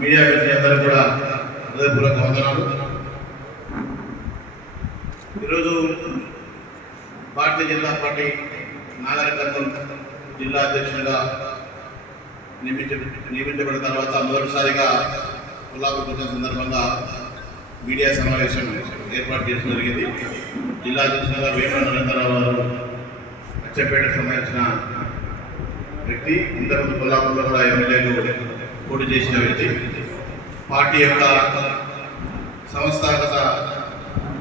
Media మిత్రులందరూ కూడా హృదయపూర్వక వందనాలు. ఈరోజు భారతీయ జనతా పార్టీ నాగరికత్వం జిల్లా అధ్యక్షునిగా నియమించ నియమించబడిన తర్వాత మొదటిసారిగా కొల్లాపూర్ వచ్చిన సందర్భంగా మీడియా సమావేశం ఏర్పాటు చేయడం జరిగింది. జిల్లా అధ్యక్షునిగా వేమన నరేంద్రరావు గారు అచ్చపేట సంబంధించిన వ్యక్తి. ఇంతకుముందు కొల్లాపూర్లో కూడా ఎమ్మెల్యేలు పోటీ చేసిన వ్యక్తి పార్టీ యొక్క సంస్థాగత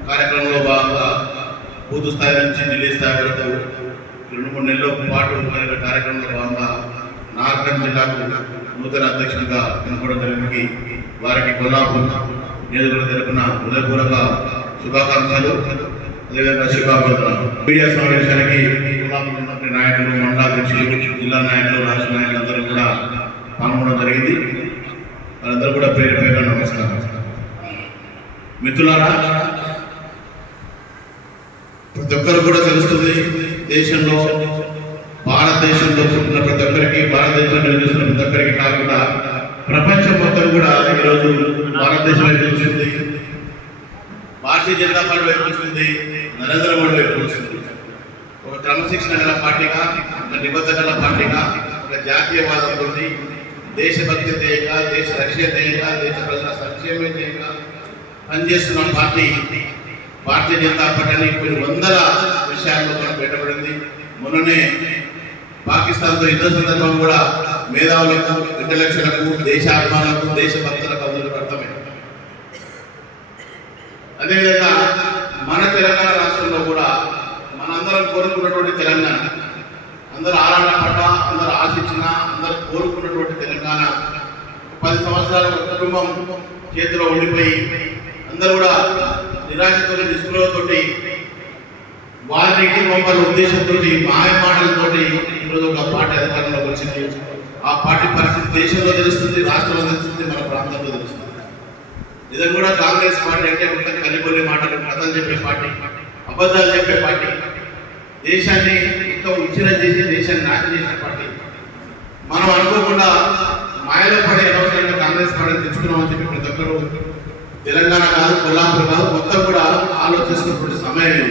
కార్యక్రమంలో భాగంగా బూత్ స్థాయి నుంచి ఢిల్లీ స్థాయి వరకు రెండు మూడు నెలల పాటు జరిగిన కార్యక్రమంలో భాగంగా నాగరం జిల్లాకు నూతన అధ్యక్షుడిగా కనుకోవడం జరిగింది. వారికి కొల్లాపూర్ నియోజకవర్గం తరపున హృదయపూర్వక శుభాకాంక్షలు అదేవిధంగా శుభాకాంక్షలు మీడియా సమావేశానికి కొల్లాపూర్ నాయకులు మండలాధ్యక్షులు జిల్లా నాయకులు రాష్ట్ర నాయకులు అందరూ కూడా పాల్గొనడం జరిగింది. వాళ్ళందరూ కూడా పేరు పేరు నమస్కారం. మిత్రులారా ప్రతి ఒక్కరు కూడా తెలుస్తుంది దేశంలో భారతదేశంలో పుట్టిన ప్రతి ఒక్కరికి భారతదేశంలో నివసిస్తున్న ప్రతి ఒక్కరికి కాకుండా ప్రపంచం మొత్తం కూడా ఈరోజు భారతదేశం వైపు చూస్తుంది. భారతీయ జనతా పార్టీ వైపు చూస్తుంది నరేంద్ర మోడీ వైపు చూస్తుంది. ఒక క్రమశిక్షణ గల పార్టీగా ఒక నిబద్ధత గల పార్టీగా ఒక జాతీయవాదంతో దేశభక్తి ధ్యేయంగా దేశ రక్షణ ధ్యేయంగా దేశ ప్రజల సంక్షేమ ధ్యేయంగా పనిచేస్తున్న పార్టీ భారతీయ జనతా పార్టీ కొన్ని వందల విషయాల్లో మనం పెట్టబడింది మొన్ననే పాకిస్తాన్తో యుద్ధ సందర్భం కూడా మేధావులకు ఇంటలెక్చులకు దేశాభిమానులకు దేశభక్తులకు అందరూ అర్థమే అదేవిధంగా మన తెలంగాణ రాష్ట్రంలో కూడా మనందరం కోరుకున్నటువంటి తెలంగాణ అందరూ ఆరాటపడ్డ అందరూ ఆశించిన అందరూ కోరుకున్నటువంటి తెలంగాణ పది సంవత్సరాల ఒక కుటుంబం చేతిలో ఉండిపోయి అందరూ కూడా నిరాశతో నిస్పృహతోటి వారికి మమ్మల్ని ఉద్దేశంతో మాయ మాటలతో ఈరోజు ఒక పార్టీ అధికారంలోకి వచ్చింది. ఆ పార్టీ పరిస్థితి దేశంలో తెలుస్తుంది రాష్ట్రంలో తెలుస్తుంది మన ప్రాంతంలో తెలుస్తుంది. ఇది కూడా కాంగ్రెస్ పార్టీ అంటే ఒక కలిపొల్లి మాటలు కథలు చెప్పే పార్టీ అబద్ధాలు చెప్పే పార్టీ. దేశాన్ని ఇంకా ఉచ్చిన చేసి దేశాన్ని నాశనం చేసిన పార్టీ. మనం అనుకోకుండా మాయలో పడే అనవసరంగా కాంగ్రెస్ పార్టీ తెచ్చుకున్నామని చెప్పి ప్రతి ఒక్కరు తెలంగాణ కాదు కొల్లాపూర్ కాదు మొత్తం కూడా ఆలోచిస్తున్నటువంటి సమయం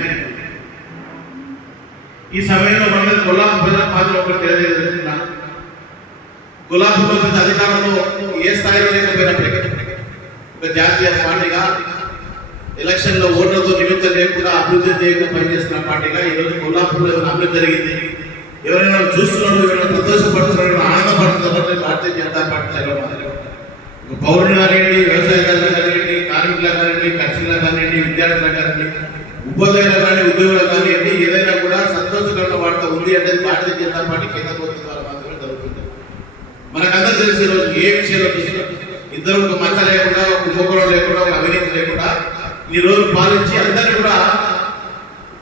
ఈ సమయంలో మన కొల్లాపూర్ ప్రజల పాత్ర ఒకటి తెలియజేస్తున్నా కొల్లాపూర్లో అధికారంలో ఏ స్థాయిలో లేకపోయినప్పటికీ ఒక జాతీయ పార్టీగా ఎలక్షన్లో ఓట్లతో నిమిత్తం లేకుండా అభివృద్ధి చేయకుండా పనిచేస్తున్న పార్టీగా ఈరోజు కొల్లాపూర్లో అభివృద్ధి జరిగింది? ఎవరైనా చూస్తున్నారు ఎవరైనా సంతోషపడుతున్నారు ఎవరైనా ఆనందపడుతున్నారు భారతీయ జనతా పార్టీ చదవాలి ఒక పౌరులు కానివ్వండి వ్యవసాయదారులు కానివ్వండి కార్మికులు కానివ్వండి కర్షకులు కానివ్వండి విద్యార్థులు కానివ్వండి ఉపాధ్యాయులు కానీ ఉద్యోగులు కానివ్వండి ఏదైనా కూడా సంతోషకరమైన వార్త ఉంది అంటే భారతీయ జనతా పార్టీ కేంద్ర ప్రభుత్వం ద్వారా మాత్రమే జరుగుతుంది. మనకందరూ తెలిసి రోజు ఏ విషయంలో ఇద్దరు ఒక మచ్చ లేకుండా ఒక కుంభకోణం లేకుండా ఒక అవినీతి లేకుండా ఈ రోజు పాలించి అందరూ కూడా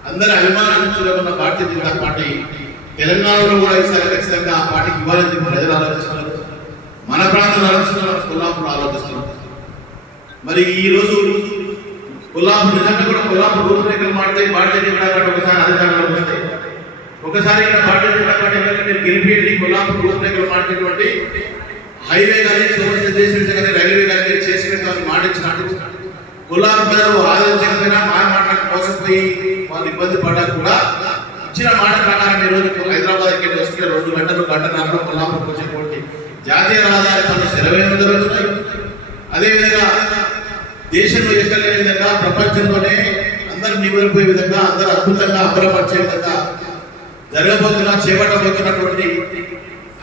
అందరి అభిమానించుకున్న భారతీయ జనతా పార్టీ తెలంగాణలో కూడా ఈసారి ఖచ్చితంగా ఆ పార్టీకి ఇవ్వాలని ప్రజలు ఆలోచిస్తున్నారు. మన ప్రాంతంలో ఆలోచిస్తున్నారు కొల్లాపూర్ ఆలోచిస్తున్నారు. మరి ఈ రోజు కొల్లాపూర్ నిజంగా కూడా కొల్లాపూర్ రూపురేఖలు మాడితే భారతీయ జనతా పార్టీ ఒకసారి అధికారంలోకి వస్తాయి. ఒకసారి ఇక్కడ భారతీయ జనతా పార్టీ ఎమ్మెల్యేని గెలిపేయండి కొల్లాపూర్ రూపురేఖలు మాడినటువంటి హైవే కానీ సమస్య చేసిన కానీ రైల్వే కానీ చేసిన మాటించిన కొల్లాపూర్ ప్రజలు చెప్పినా మాయ మాటలకు మోసపోయి వాళ్ళు ఇబ్బంది పడ్డా కూడా ఇచ్చిన మాట ప్రకారం రోజు హైదరాబాద్కి వెళ్ళి వస్తే రెండు గంటలు గంట నగరం కొల్లాపూర్కి వచ్చేటువంటి జాతీయ రహదారి పనులు సెలవేమి జరుగుతున్నాయి అదేవిధంగా దేశంలో ఎక్కడ విధంగా ప్రపంచంలోనే అందరూ నివరిపోయే విధంగా అందరూ అద్భుతంగా అమరపరిచే విధంగా జరగబోతున్న చేపట్టబోతున్నటువంటి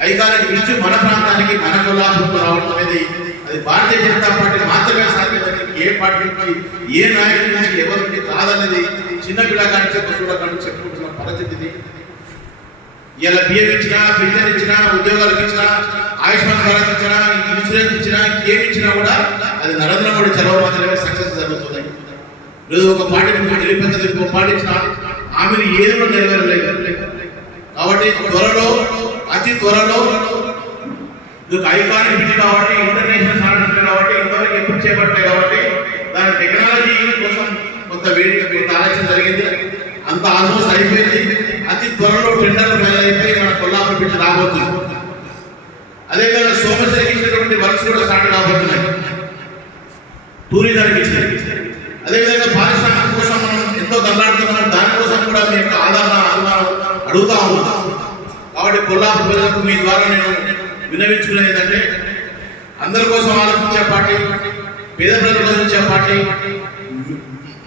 ఐకానిక్ నుంచి మన ప్రాంతానికి మన కొల్లాపూర్కు రావడం అనేది అది భారతీయ జనతా పార్టీ మాత్రమే సాధ్యమని ఏ పార్టీకి ఏ నాయకుడికి ఎవరికి కాదన్నది చిన్న పిల్లగాని చెప్పకుండా చూడగాని చెప్పుకుంటున్న పరిస్థితి ఇలా బియ్యం ఇచ్చినా పెన్షన్ ఇచ్చినా ఉద్యోగాలకు ఇచ్చినా ఆయుష్మాన్ భారత్ ఇచ్చినా ఇన్సూరెన్స్ ఇచ్చినా ఏమి ఇచ్చినా కూడా అది నరేంద్ర మోడీ చలవ మాత్రమే సక్సెస్ జరుగుతుంది. లేదు ఒక పార్టీ వెళ్ళిపోతుంది ఇంకో పార్టీ ఇచ్చినా ఆమెను ఏదో నెరవేరలేదు కాబట్టి త్వరలో అతి త్వరలో ఇది ఐకానిక్ బ్రిడ్జ్ కాబట్టి ఇంటర్నేషనల్ సాధించింది కాబట్టి ఇంతవరకు ఎప్పుడు చేపట్టలేదు కాబట్టి దాని టెక్నాలజీ కోసం కొంత వేడిక వేడి ఆలోచన జరిగింది. అంత ఆల్మోస్ట్ అయిపోయింది. అతి త్వరలో టెండర్ ఫైల్ అయిపోయి మన కొల్లాపూర్ బిడ్డ రాబోతుంది. అదేవిధంగా సోమశేఖర్ వర్క్స్ కూడా స్టార్ట్ కాబోతున్నాయి. టూరిజానికి ఇచ్చినవి. అదేవిధంగా పారిశ్రామిక కోసం మనం ఎంతో దండాడుతున్నాం దానికోసం కూడా మీ యొక్క ఆధార అనుమానం అడుగుతా ఉన్నాం. కాబట్టి కొల్లాపూర్ ప్రజలకు మీ ద్వారా నేను వినవించుకునేది అందరి కోసం ఆలోచించే పార్టీ పేద ప్రజల కోసం పార్టీ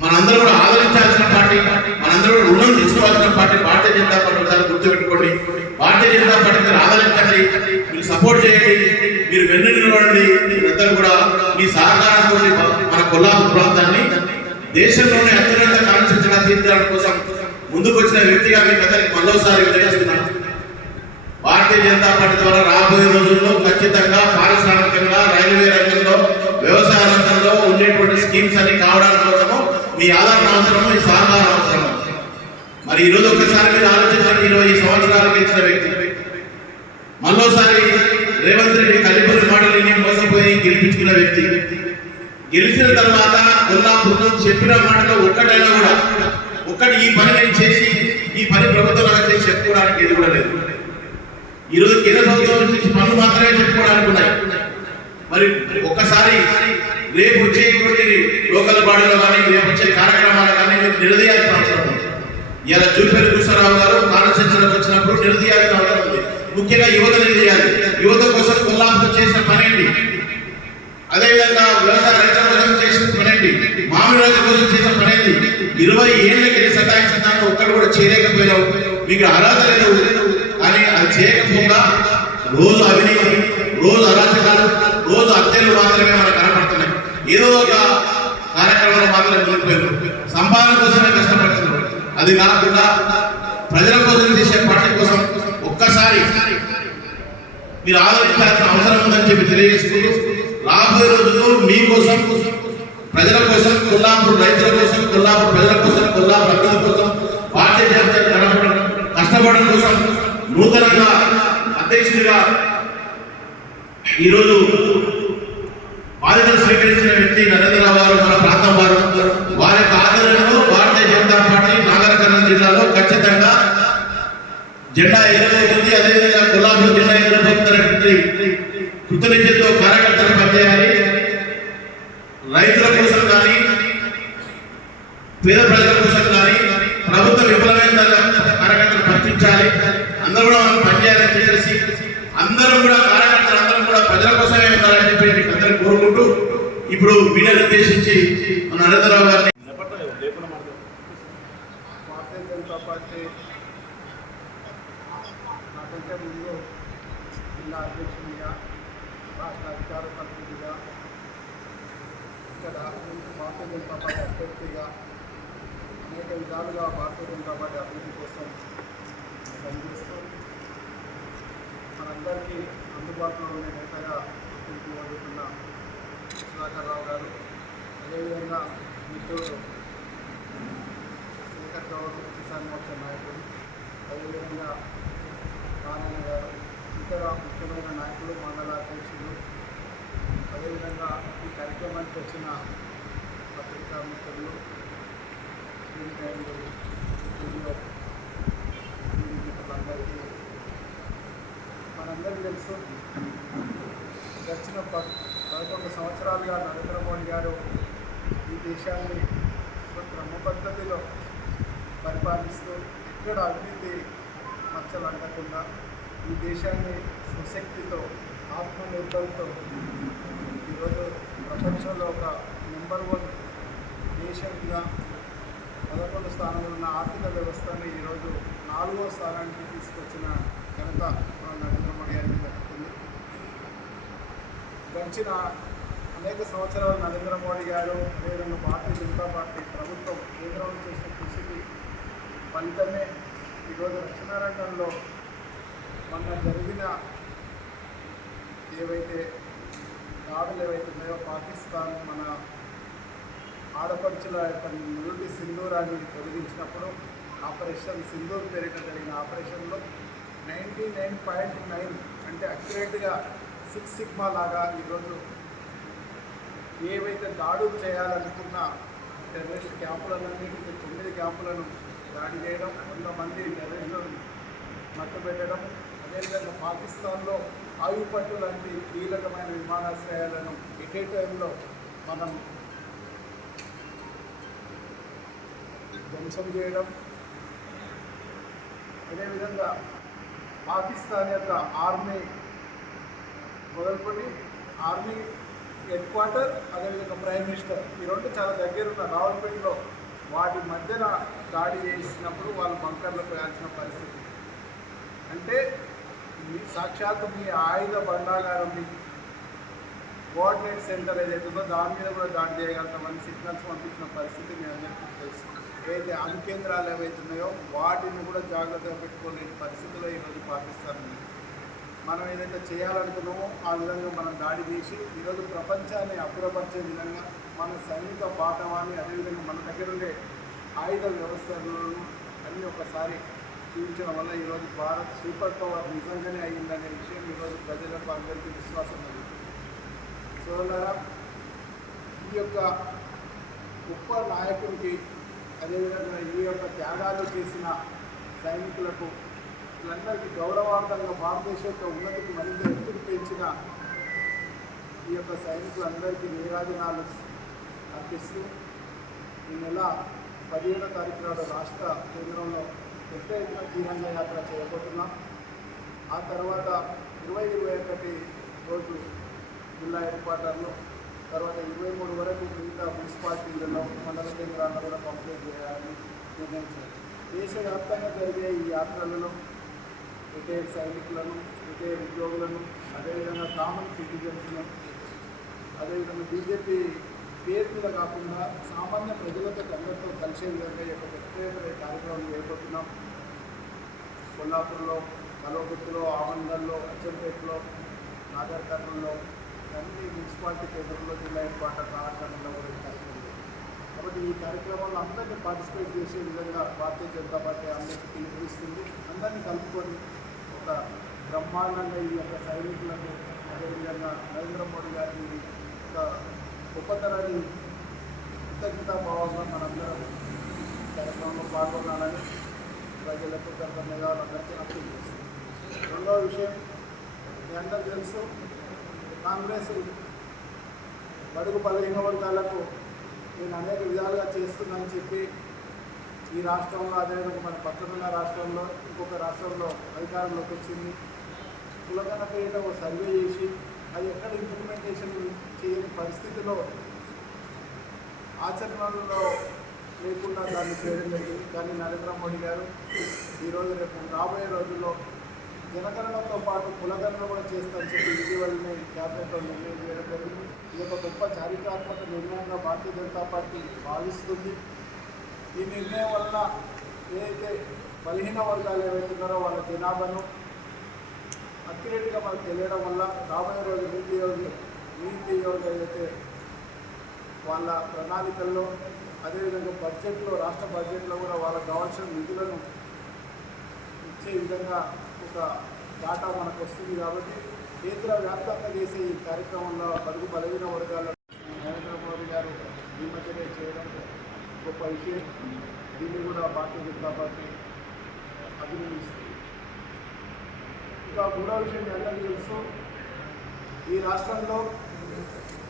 మనందరూ కూడా ఆదరించాల్సిన పార్టీ మనందరూ కూడా రుణం తీసుకోవాల్సిన పార్టీ భారతీయ జనతా పార్టీ దాన్ని గుర్తుపెట్టుకోండి. భారతీయ జనతా పార్టీ మీరు ఆదరించండి మీరు సపోర్ట్ చేయండి మీరు వెన్ను నిలవండి మీరందరూ కూడా మీ సహకారంతో మన కొల్లాపు ప్రాంతాన్ని దేశంలోనే అత్యున్నత కాన్స్టిట్యూషన్ తీర్చడం కోసం ముందుకు వచ్చిన వ్యక్తిగా మీ అందరికి మరోసారి విజయిస్తున్నాను భారతీయ జనతా పార్టీ ద్వారా రాబోయే రోజుల్లో ఖచ్చితంగా పారిశ్రామికంగా రైల్వే రంగంలో వ్యవసాయ రంగంలో ఉండేటువంటి స్కీమ్స్ అన్ని కావడానికి కోసము మీ ఆధారణ అవసరము మీ సహకారం అవసరము. మరి ఈరోజు ఒకసారి ఒక్కసారి మీరు ఆలోచించండి ఇరవై సంవత్సరాలకు ఇచ్చిన వ్యక్తి. మరోసారి రేవంత్ రెడ్డి కలిపి మాటలు మోసపోయి గెలిపించుకున్న వ్యక్తి. గెలిచిన తర్వాత కొల్లాపూర్ చెప్పిన మాటలో ఒక్కటైనా కూడా ఒక్కటి ఈ పని నేను చేసి ఈ పని ప్రభుత్వం చేసి చెప్పుకోవడానికి ఇది కూడా లేదు. ఈ రోజు కేంద్ర ప్రభుత్వం నుంచి పనులు మాత్రమే చెప్పుకోవడానికి ఉన్నాయి. మరి ఒక్కసారి రేపు వచ్చేటువంటి లోకల్ బాడీలో కానీ రేపు వచ్చే కార్యక్రమాలు కానీ మీరు నిలదీయాల్సిన అవసరం ఉంది. ఇలా జూపల్లి కృష్ణారావు గారు కాన్స్టిట్యూషన్కి వచ్చినప్పుడు నిలదీయాల్సిన అవసరం ఉంది. ముఖ్యంగా యువత నిలదీయాలి. యువత కోసం కొల్లాపూర్ చేసిన పని ఏంటి అదేవిధంగా వ్యవసాయ రైతుల కోసం చేసిన పని ఏంటి మామిడి రైతుల కోసం చేసిన పని ఏంటి ఇరవై ఏళ్ళకి సతాయించిన దాంట్లో ఒక్కడు కూడా చేయలేకపోయినావు. మీకు అర్హత లేదు. కానీ అది చేయకపోగా రోజు అవినీతి రోజు అరాచకాలు రోజు హత్యలు మాత్రమే మనకు కనపడుతున్నాయి. ఏదో ఒక కార్యక్రమాలు మాత్రమే మునిగిపోయారు. సంపాదన కోసమే కష్టపడుతున్నారు. అది కాకుండా ప్రజల కోసం చేసే పార్టీ కోసం ఒక్కసారి మీరు ఆలోచించాల్సిన అవసరం ఉందని చెప్పి తెలియజేసుకుంటూ రాబోయే రోజుల్లో మీకోసం ప్రజల కోసం కొల్లాపూర్ రైతుల కోసం కొల్లాపూర్ ప్రజల కోసం కొల్లాపూర్ అభివృద్ధి కోసం పార్టీ కనపడడం కష్టపడడం కోసం నూతనంగా అధ్యక్షుడిగా ఈరోజు బాధ్యతలు స్వీకరించిన వ్యక్తి నరేంద్ర వారు మన ప్రాంతం వారు. వారి యొక్క ఆధ్వర్యంలో భారతీయ జనతా పార్టీ నాగర్ కర్నూలు జిల్లాలో ఖచ్చితంగా జెండా ఎదురవుతుంది అదేవిధంగా కొల్లాపూర్ జెండా ఎగరబోతున్నటువంటి కృతజ్ఞతతో కార్యకర్తలు పనిచేయాలి. రైతుల కోసం కానీ పేద ప్రజల కోసం కానీ ప్రభుత్వం విఫలమైన కార్యకర్తలు ప్రశ్నించాలి అందరూ కూడా మనం పనిచేయాలని చెప్పేసి అందరూ కూడా కార్యకర్తలు అందరూ కూడా ప్రజల కోసమే ఉండాలని చెప్పి అందరూ కోరుకుంటూ ఇప్పుడు మీడియా ఉద్దేశించి మన నరేంద్రరావు గారిని భారతీయ జనతా పార్టీ నాకంటే ముందు జిల్లా అధ్యక్షునిగా రాష్ట్ర అధికార సమితిగా ఇక్కడ భారతీయ జనతా పార్టీ అభ్యర్థిగా అనేక విధాలుగా భారతీయ జనతా పార్టీ అభివృద్ధి కోసం పనిచేస్తూ మనందరికీ అందుబాటులో ఉండే నేతగా గుర్తింపు పొందుతున్న సుధాకర్ రావు గారు అదేవిధంగా మిత్రుడు శేఖర్ గౌడ్ కిసాన్ మోర్చా నాయకుడు అదేవిధంగా నారాయణ గారు ఇతర ముఖ్యమైన నాయకులు మండల అధ్యక్షులు అదేవిధంగా ఈ కార్యక్రమానికి వచ్చిన పత్రికా మిత్రులు ప్రింట్ అందరికీ మనందరికీ తెలుసు. గడిచిన ప పదకొండు సంవత్సరాలుగా నరేంద్ర మోడీ గారు ఈ దేశాన్ని ఒక క్రమ పద్ధతిలో పరిపాలిస్తూ ఎక్కడ అభివృద్ధి మచ్చలు అంటకుండా ఈ దేశాన్ని స్వశక్తితో ఆత్మనిర్భర్తో ఈరోజు ప్రపంచంలో ఒక నెంబర్ వన్ దేశంగా పదకొండు స్థానంలో ఉన్న ఆర్థిక వ్యవస్థని ఈరోజు నాలుగో స్థానానికి తీసుకొచ్చిన ఘనత మన నరేంద్ర మోడీ గారికి దక్కుతుంది గడిచిన అనేక సంవత్సరాలు నరేంద్ర మోడీ గారు అదేవిధంగా భారతీయ జనతా పార్టీ ప్రభుత్వం కేంద్రంలో చేసిన కృషికి ఫలితమే ఈరోజు రక్షణ రంగంలో మొన్న జరిగిన ఏవైతే దాడులు ఏవైతే ఉన్నాయో పాకిస్తాన్ మన ఆడపడుచుల యొక్క నుడి సింధూరాన్ని తొలగించినప్పుడు ఆపరేషన్ సింధూర్ పేరిట జరిగిన ఆపరేషన్లో నైంటీ నైన్ పాయింట్ నైన్ అంటే అక్యురేట్గా సిక్స్ సిగ్మా లాగా ఈరోజు ఏవైతే దాడులు చేయాలనుకున్న టెర్రరిస్ట్ క్యాంపులన్నీ తొమ్మిది క్యాంపులను దాడి చేయడం వంద మంది టెర్రరిస్టులను మట్టుబెట్టడం అదేవిధంగా పాకిస్తాన్లో ఆయుపట్టు లాంటి కీలకమైన విమానాశ్రయాలను ఎటే టైంలో మనం ధ్వంసం చేయడం అదేవిధంగా పాకిస్తాన్ యొక్క ఆర్మీ మొదలుకొని ఆర్మీ హెడ్ క్వార్టర్ అదేవిధంగా ప్రైమ్ మినిస్టర్ ఈ రెండు చాలా దగ్గరున్న రావులపేటలో వాటి మధ్యన దాడి చేసినప్పుడు వాళ్ళు బంకర్లకు పోయాల్సిన పరిస్థితి. అంటే మీ సాక్షాత్తు మీ ఆయుధ భండాగారం మీ కోఆర్డినేట్ సెంటర్ ఏదైతే ఉందో దాని మీద కూడా దాడి చేయగలుగుతామని సిగ్నల్స్ పంపించిన పరిస్థితి మీ అందరికీ తెలుసు. ఏదైతే అణు కేంద్రాలు ఏవైతే ఉన్నాయో వాటిని కూడా జాగ్రత్తగా పెట్టుకోలేని పరిస్థితిలో ఈరోజు పాకిస్తాన్ ఉంది మనం ఏదైతే చేయాలనుకున్నామో ఆ విధంగా మనం దాడి చేసి ఈరోజు ప్రపంచాన్ని అప్పురపరిచే విధంగా మన సైనిక పాఠవాన్ని అదేవిధంగా మన దగ్గర ఉండే ఆయుధ వ్యవస్థలను అన్నీ ఒకసారి చూపించడం వల్ల ఈరోజు భారత్ సూపర్ పవర్ నిజంగానే అయ్యిందనే విషయం ఈరోజు ప్రజలకు అందరికీ విశ్వాసం కలుగుతుంది. సోదరా ఈ యొక్క గొప్ప నాయకుడికి అదేవిధంగా ఈ యొక్క త్యాగాలు చేసిన సైనికులకు వీళ్ళందరికీ గౌరవార్థంగా భారతదేశం యొక్క ఉన్నతికి మరింత ఎత్తుకు పెంచిన ఈ యొక్క సైనికులందరికీ నీరాజనాలు అర్పిస్తూ ఈ నెల పదిహేడో తారీఖు నాడు రాష్ట్ర కేంద్రంలో పెద్ద ఎత్తున తీరంగ యాత్ర చేయబోతున్నాం. ఆ తర్వాత ఇరవై ఇరవై ఒకటి రోజు జిల్లా హెడ్ క్వార్టర్లో తర్వాత ఇరవై మూడు వరకు మిగతా మున్సిపాలిటీలలో మండల కేంద్రాల్లో కూడా పంపిణీ చేయాలని నిర్ణయించారు. దేశవ్యాప్తంగా జరిగే ఈ యాత్రలలో రిటైర్డ్ సైనికులను రిటైర్డ్ ఉద్యోగులను అదేవిధంగా కామన్ సిటిజన్స్ను అదేవిధంగా బీజేపీ పేరు మీద కాకుండా సామాన్య ప్రజలతో అందరితో కలిసే విధంగా ఈ యొక్క ప్రత్యేక కార్యక్రమం చేపడుతున్నాం. కొల్లాపూర్లో కలోగుత్తులో ఆమంగల్లో అచ్చంపేటలో నాగర్కర్నూల్లో అన్ని మున్సిపాలిటీ ఎదురులో జిల్లా హెడ్ క్వార్టర్ నాగర్కర్నూల్లో కూడా ఈ కార్యక్రమం కాబట్టి ఈ కార్యక్రమంలో అందరినీ పార్టిసిపేట్ చేసే విధంగా భారతీయ జనతా పార్టీ అందరికీ పిలుపునిస్తుంది అందరినీ కలుపుకొని ఒక బ్రహ్మాండంగా ఈ యొక్క సైనికులకు అదేవిధంగా నరేంద్ర మోడీ గారి ఒక గొప్పతనాన్ని కృతజ్ఞతాభావంగా మనందరం కార్యక్రమంలో పాల్గొనాలని ప్రజలకు గత మేధావులందరికీ అప్పీల్ చేస్తుంది రెండవ విషయం మీ అందరూ తెలుసు కాంగ్రెస్ బడుగు బలహీన వర్గాలకు నేను అనేక విధాలుగా చేస్తున్నానని చెప్పి ఈ రాష్ట్రంలో అదేవిధంగా మన పక్కనున్న రాష్ట్రంలో ఇంకొక రాష్ట్రంలో అధికారంలోకి వచ్చింది. కులగన పేరిట ఒక సర్వే చేసి అది ఎక్కడ ఇంప్లిమెంటేషన్ చేయని పరిస్థితిలో ఆచరణలో లేకుండా దాన్ని చేయడం జరిగింది. కానీ నరేంద్ర మోడీ గారు ఈరోజు రేపు రాబోయే రోజుల్లో జనగణనతో పాటు కులగణన కూడా చేస్తామని చెప్పి ఇటీవలనే క్యాబినెట్లో నిర్ణయం చేయడం జరిగింది. ఇది ఒక గొప్ప చారిత్రాత్మక నిర్ణయంగా భారతీయ జనతా పార్టీ భావిస్తుంది. ఈ నిర్ణయం వలన ఏదైతే బలహీన వర్గాలు ఏవైతున్నారో వాళ్ళ జనాభాను అక్యురేట్గా మనకు తెలియడం వల్ల రాబోయే రోజు నీతి యోగి నీతి యోగి ఏదైతే వాళ్ళ ప్రణాళికల్లో అదేవిధంగా బడ్జెట్లో రాష్ట్ర బడ్జెట్లో కూడా వాళ్ళకు కావాల్సిన నిధులను ఇచ్చే విధంగా యొక్క డాటా మనకు వస్తుంది కాబట్టి కేంద్ర వ్యాప్తంగా చేసే ఈ కార్యక్రమంలో బడుగు బలహీన వర్గాల్లో నరేంద్ర మోడీ గారు ఈ మధ్యనే చేయడం గొప్ప విషయం. దీన్ని కూడా భారతీయ జనతా పార్టీ అభినందిస్తుంది. ఇంకా మూడో విషయం అందరికీ తెలుసు. ఈ రాష్ట్రంలో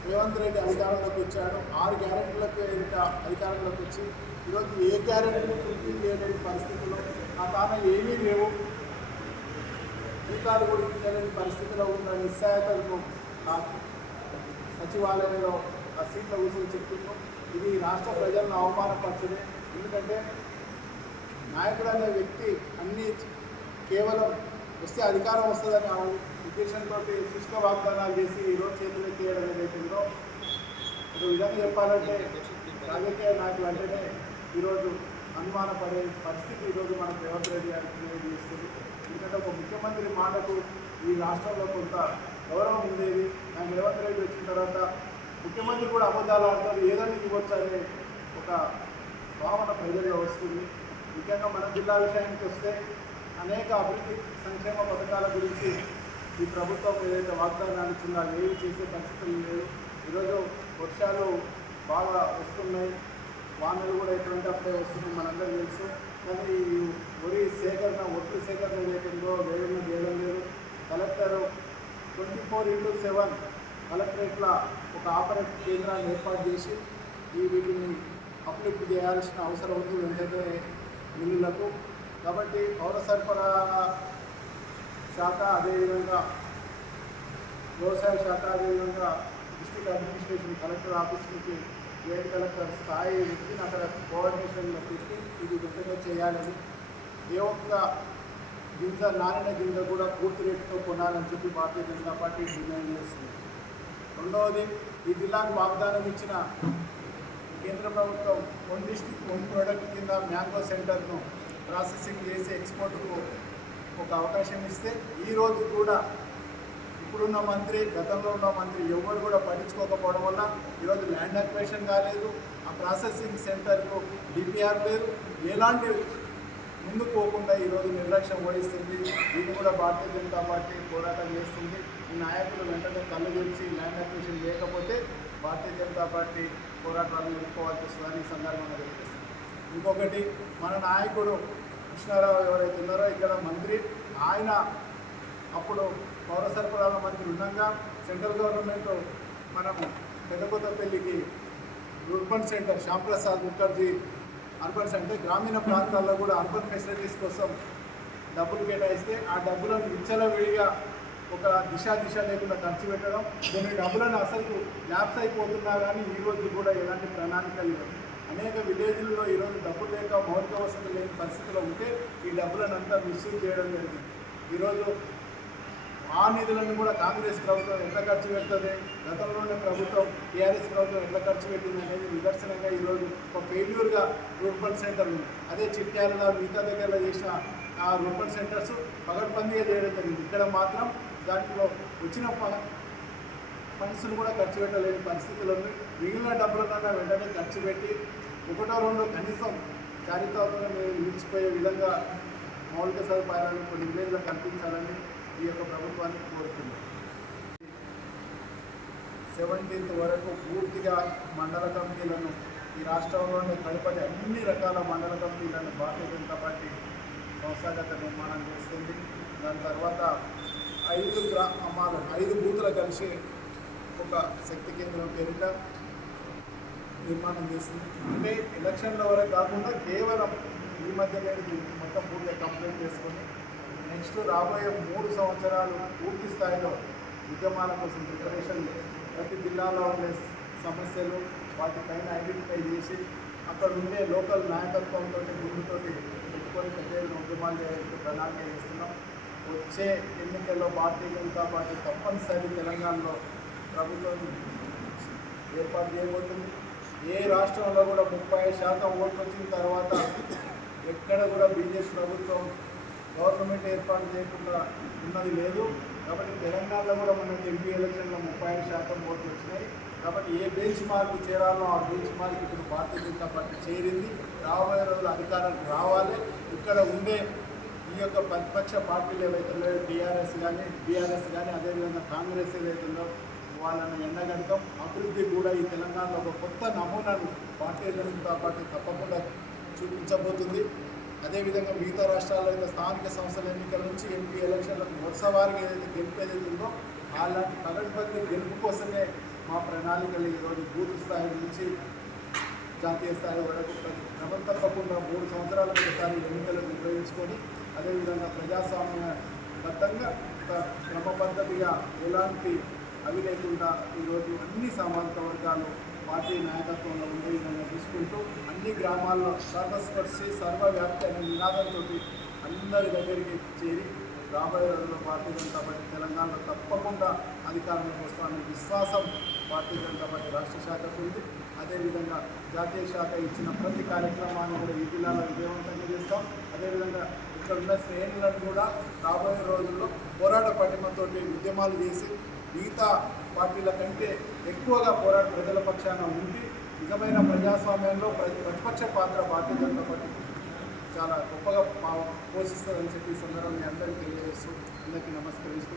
రేవంత్ రెడ్డి అధికారంలోకి వచ్చాడు. ఆరు గ్యారెంటీలకు ఎదుట అధికారంలోకి వచ్చి ఈరోజు ఏ గ్యారెంటీని ఫుల్ఫిల్ చేయలేని పరిస్థితుల్లో ఆ తాను ఏమీ లేవు. జీతాలు కూడా ఇచ్చలేని పరిస్థితిలో ఉన్న నిస్సాయతలకు ఆ సచివాలయంలో ఆ సీట్ల కూర్చొని చెప్తున్నాం ఇది రాష్ట్ర ప్రజలను అవమానపరచదే. ఎందుకంటే నాయకుడు అనే వ్యక్తి అన్ని కేవలం వస్తే అధికారం వస్తుందని ఆ ఉద్దేశంతో శుష్క వాగ్దానాలు చేసి ఈరోజు చేతులు ఎత్తేయడం ఏదైతుందో ఒక విధంగా చెప్పాలంటే రాజకీయ నాయకులు అంటేనే ఈరోజు అనుమానపడే పరిస్థితి ఈరోజు మనకు రేవంత్ రెడ్డి గారికి క్రియేట్ చేస్తుంది ఎందుకంటే ఒక ముఖ్యమంత్రి మాటకు ఈ రాష్ట్రంలో కొంత గౌరవం ఉండేది. కానీ రేవంత్ రెడ్డి వచ్చిన తర్వాత ముఖ్యమంత్రి కూడా అబద్ధాలు ఆడతారు. ఏదైనా ఇవ్వచ్చు అనే ఒక భావన ప్రజల్లో వస్తుంది. ముఖ్యంగా మన జిల్లా విషయానికి వస్తే అనేక అభివృద్ధి సంక్షేమ పథకాల గురించి ఈ ప్రభుత్వం ఏదైతే వాగ్దానాలు ఇచ్చిందో అవి చేసే పరిస్థితులు లేవు. ఈరోజు వర్షాలు బాగా వస్తున్నాయి. వానలు కూడా ఎటువంటి అప్పుడే వస్తున్నాయి మనందరూ తెలుసు. కానీ ఈ వరి సేకరణ ఒట్టు సేకరణ ఏదైతుందో వేగంగా చేయడం లేదు collector twenty four into seven కలెక్టరేట్ల ఒక ఆపరేట్ కేంద్రాన్ని ఏర్పాటు చేసి ఈ వీటిని అప్లిఫ్ట్ చేయాల్సిన అవసరం ఉంది వెంటనే మిల్లులకు. కాబట్టి పౌర సరఫరా శాఖ అదేవిధంగా వ్యవసాయ శాఖ అదేవిధంగా డిస్ట్రిక్ట్ అడ్మినిస్ట్రేషన్ కలెక్టర్ ఆఫీస్ నుంచి జాయింట్ కలెక్టర్ స్థాయి వ్యక్తిని అక్కడ కోఆర్డినేషన్లో పెట్టి ఇది వెంటనే చేయాలని ఏ ఒక్క గింజ నాణ్యత గింజ కూడా పూర్తి రేటుతో కొనాలని చెప్పి భారతీయ జనతా పార్టీ డిమాండ్ చేస్తుంది. రెండవది ఈ జిల్లాకు వాగ్దానం ఇచ్చిన కేంద్ర ప్రభుత్వం వన్ డిస్ట్రిక్ట్ వన్ ప్రోడక్ట్ కింద మ్యాంగో సెంటర్ను ప్రాసెసింగ్ చేసి ఎక్స్పోర్ట్కు ఒక అవకాశం ఇస్తే ఈరోజు కూడా ఇప్పుడున్న మంత్రి గతంలో ఉన్న మంత్రి ఎవరు కూడా పట్టించుకోకపోవడం వల్ల ఈరోజు ల్యాండ్ అక్వేషన్ కాలేదు ఆ ప్రాసెసింగ్ సెంటర్కు డిపిఆర్ లేదు. ఎలాంటి ముందుకు పోకుండా ఈరోజు నిర్లక్ష్యం వహిస్తుంది. దీన్ని కూడా భారతీయ జనతా పార్టీ పోరాటం చేస్తుంది. ఈ నాయకులు వెంటనే కళ్ళు తెరిచి ల్యాండ్ అక్వేషన్ లేకపోతే భారతీయ జనతా పార్టీ పోరాటాలను ఎదుర్కోవాల్సి వస్తుందని ఈ సందర్భంగా తెలియజేస్తుంది ఇంకొకటి మన నాయకుడు కృష్ణారావు ఎవరైతే ఉన్నారో ఇక్కడ మంత్రి ఆయన అప్పుడు పౌర సరఫరాల మంత్రి ఉండగా సెంట్రల్ గవర్నమెంట్ మనము పెద్దకొత్తపల్లికి urban centre Shyamprasad Mukherjee urban centre గ్రామీణ ప్రాంతాల్లో కూడా అర్బన్ ఫెసిలిటీస్ కోసం డబ్బులు కేటాయిస్తే ఆ డబ్బులను విచ్చలవిడిగా ఒక దిశ దిశ లేకుండా ఖర్చు పెట్టడం. కొన్ని డబ్బులను అసలు ల్యాబ్స్ అయిపోతున్నా కానీ ఈ రోజు కూడా ఎలాంటి ప్రణాళిక లేదు అనేక విలేజ్లలో ఈరోజు డబ్బులు లేక మౌలిక వసతులు లేని పరిస్థితిలో ఉంటే ఈ డబ్బులను అంతా మిస్యూజ్ చేయడం జరిగింది. ఈరోజు ఆ నిధులను కూడా కాంగ్రెస్ ప్రభుత్వం ఎంత ఖర్చు పెడుతుంది? గతంలోనే ప్రభుత్వం టీఆర్ఎస్ ప్రభుత్వం ఎంత ఖర్చు పెట్టింది అనేది నిదర్శనంగా ఈరోజు ఒక ఫెయిల్యూర్గా రూర్బన్ సెంటర్ ఉంది. అదే చిట్యాలలో మిగతా దగ్గరలో చేసిన ఆ రూర్బన్ సెంటర్స్ పగడ్బందీగా చేయడం జరిగింది. ఇక్కడ మాత్రం దాంట్లో వచ్చిన ఫండ్స్ను కూడా ఖర్చు పెట్టలేని పరిస్థితులు ఉంది. మిగిలిన డబ్బులకన్నా వెంటనే ఖర్చు పెట్టి ఒకటో రెండు కనీసం చారిత్రాత్మకంగా నిలిచిపోయే విధంగా మౌలిక సదుపాయాలను కొన్ని విలేజ్లో కల్పించాలని ఈ యొక్క ప్రభుత్వాన్ని కోరుతుంది సెవెంటీన్త్ వరకు పూర్తిగా మండల కమిటీలను ఈ రాష్ట్రంలోని తదుపరి అన్ని రకాల మండల కమిటీలను భారతీయ జనతా పార్టీ సంస్థాగత నిర్మాణం చేస్తుంది. దాని తర్వాత ఐదు గ్రామాలు ఐదు బూతులు కలిసి ఒక శక్తి కేంద్రం పేరిట నిర్మాణం చేస్తుంది. అంటే ఎలక్షన్ల వరకు కాకుండా కేవలం ఈ మధ్య నేను మొత్తం పూర్తిగా కంప్లైంట్ చేసుకొని నెక్స్ట్ రాబోయే మూడు సంవత్సరాలు పూర్తి స్థాయిలో ఉద్యమాల కోసం ప్రిపరేషన్ ప్రతి జిల్లాలో ఉండే సమస్యలు వాటిపైన ఐడెంటిఫై చేసి అక్కడ ఉండే లోకల్ నాయకత్వంతో ముందుతోటి పెట్టుకొని పెద్ద ఉద్యమాలు చేయడానికి ప్రణాళిక చేస్తున్నాం. వచ్చే ఎన్నికల్లో భారతీయ జనతా పార్టీ తప్పనిసరి తెలంగాణలో ప్రభుత్వం ఏర్పాటు చేయబోతుంది. ఏ రాష్ట్రంలో కూడా ముప్పై శాతం ఓట్లు వచ్చిన తర్వాత ఎక్కడ కూడా బీజేపీ ప్రభుత్వం గవర్నమెంట్ ఏర్పాటు చేయకుండా ఉన్నది లేదు. కాబట్టి తెలంగాణలో కూడా మనకి ఎంపీ ఎలక్షన్లో ముప్పై ఐదు శాతం ఓట్లు వచ్చినాయి. కాబట్టి ఏ బెంచ్ మార్క్ చేరాలో ఆ బెంచ్ మార్క్ ఇప్పుడు భారతీయ జనతా పార్టీ చేరింది. రాబోయే రోజులు అధికారానికి రావాలి. ఇక్కడ ఉండే ఈ యొక్క ప్రతిపక్ష పార్టీలు ఏవైతే ఉన్నాయో టీఆర్ఎస్ కానీ బీఆర్ఎస్ కానీ అదేవిధంగా కాంగ్రెస్ ఏదైతే ఉందో వాళ్ళని ఎండగడతాం అభివృద్ధి కూడా ఈ తెలంగాణలో ఒక కొత్త నమూనాను భారతీయ జనతా పార్టీ తప్పకుండా చూపించబోతుంది. అదేవిధంగా మిగతా రాష్ట్రాల్లో అయితే స్థానిక సంస్థల ఎన్నికల నుంచి ఎంపీ ఎలక్షన్లకు వరుస వారికి ఏదైతే గెలుపు ఏదైతే ఉందో అలాంటి పగడ్బందీ గెలుపు కోసమే మా ప్రణాళికలు ఈరోజు బూత్ స్థాయి నుంచి జాతీయ స్థాయి వరకు క్రమం తప్పకుండా మూడు సంవత్సరాలకు ఒకసారి ఎన్నికలు నిర్వహించుకొని అదేవిధంగా ప్రజాస్వామ్యబద్ధంగా ఒక క్రమ ఎలాంటి అవి లేకుండా ఈరోజు అన్ని సామాజిక వర్గాలు పార్టీ నాయకత్వంలో ఉండే విధంగా తీసుకుంటూ అన్ని గ్రామాల్లో సర్వస్పర్శి సర్వవ్యాప్తి అనే నినాదంతో అందరి దగ్గరికి చేరి రాబోయే రోజుల్లో భారతీయ జనతా పార్టీ తెలంగాణలో తప్పకుండా అధికారంలోకి వస్తామనే విశ్వాసం భారతీయ జనతా పార్టీ రాష్ట్ర శాఖకు ఉంది. అదేవిధంగా జాతీయ శాఖ ఇచ్చిన ప్రతి కార్యక్రమాన్ని కూడా ఈ జిల్లాలో విజయవంతంగా చేస్తాం. అదేవిధంగా ఇక్కడ ఉన్న శ్రేణులను కూడా రాబోయే రోజుల్లో పోరాట పటిమతోటి ఉద్యమాలు చేసి మిగతా పార్టీల కంటే ఎక్కువగా పోరాట ప్రజల పక్షాన ఉండి నిజమైన ప్రజాస్వామ్యంలో ప్రతిపక్ష పాత్ర భారతీయ జనతా పార్టీ చాలా గొప్పగా పోషిస్తారని పోషిస్తుందని చెప్పి ఈ సందర్భంగా అందరికీ తెలియజేస్తూ అందరికీ నమస్కరిస్తూ